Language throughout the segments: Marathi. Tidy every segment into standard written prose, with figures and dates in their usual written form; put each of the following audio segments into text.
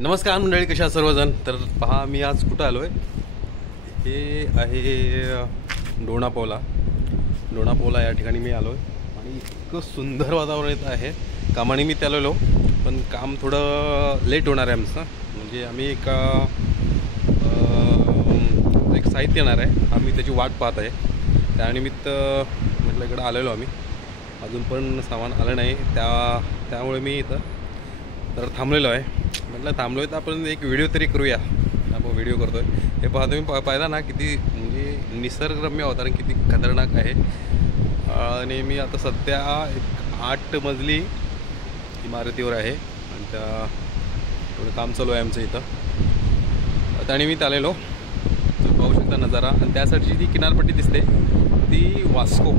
नमस्कार मंडळी, कशा सर्वजण. तर पहा, मी आज कुठं आलो आहे. हे आहे डोणापोला या ठिकाणी मी आलो आहे आणि इतकं सुंदर वातावरण येत आहे. कामानिमित्त आलेलो, पण काम थोडं लेट होणार आहे आमचं. म्हणजे आम्ही एक साहित्य येणार आहे, आम्ही त्याची वाट पाहत आहे. त्यानिमित्त म्हटलं इकडं आलेलो आम्ही. अजून पण सामान आलं नाही, त्यामुळे मी इथं तर थांबलेलो आहे. म्हटलं थांबलो तर आपण एक व्हिडिओ तरी करूया. आपण व्हिडिओ करतो आहे. हे पहा, तुम्ही पाहिला ना किती म्हणजे निसर्गरम्य वातावरण किती खतरनाक आहे. आणि मी आता सध्या एक 8 मजली इमारतीवर आहे आणि त्या थोडं काम चालू आहे आमचं इथं. त्यानिमित्त आलेलो, तर पाहू शकता नजारा. आणि त्यासाठीची जी किनारपट्टी दिसते ती वास्को,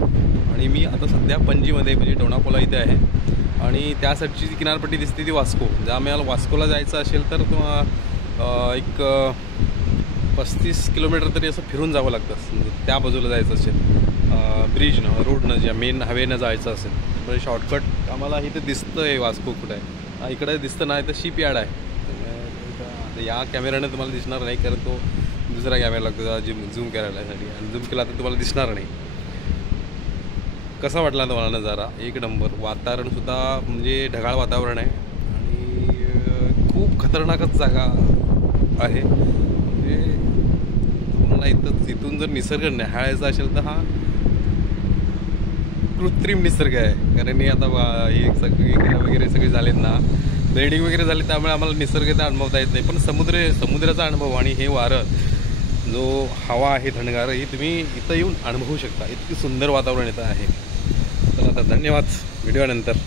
आणि मी आता सध्या पणजीमध्ये म्हणजे डोणापोला इथे आहे. आणि त्यासाठीची जी किनारपट्टी दिसते ती वास्को. जर आम्हाला वास्कोला जायचं असेल तर एक 35 किलोमीटर तरी असं फिरून जावं लागतं. त्या बाजूला जायचं असेल ब्रिजनं, रोडनं, ज्या मेन हायवेनं जायचं असेल म्हणजे शॉर्टकट आम्हाला इथं दिसतं आहे. वास्को कुठं आहे इकडे दिसतं नाही तर शिपयार्ड आहे. या कॅमेऱ्यानं तुम्हाला दिसणार नाही, कारण तो दुसरा कॅमेरा लागतो झूम करायसाठी, आणि झूम केला तर तुम्हाला दिसणार नाही. कसा वाटला तुम्हाला नजारा? एक नंबर. वातावरणसुद्धा म्हणजे ढगाळ वातावरण आहे आणि खूप खतरनाकच जागा आहे. म्हणजे तुम्हाला इथून जर निसर्ग निहाळायचा असेल तर हा कृत्रिम निसर्ग आहे. कारण हे आता हे सगळी वगैरे सगळे झालेत ना, बिल्डिंग वगैरे झाले, त्यामुळे आम्हाला निसर्गाचा अनुभवता येत नाही. पण समुद्राचा अनुभव आणि हे वारं, जो हवा आहे थंडगार, ही तुम्ही इथं येऊन अनुभवू शकता. इतकी सुंदर वातावरण इथं आहे. चला, आता धन्यवाद. व्हिडिओनंतर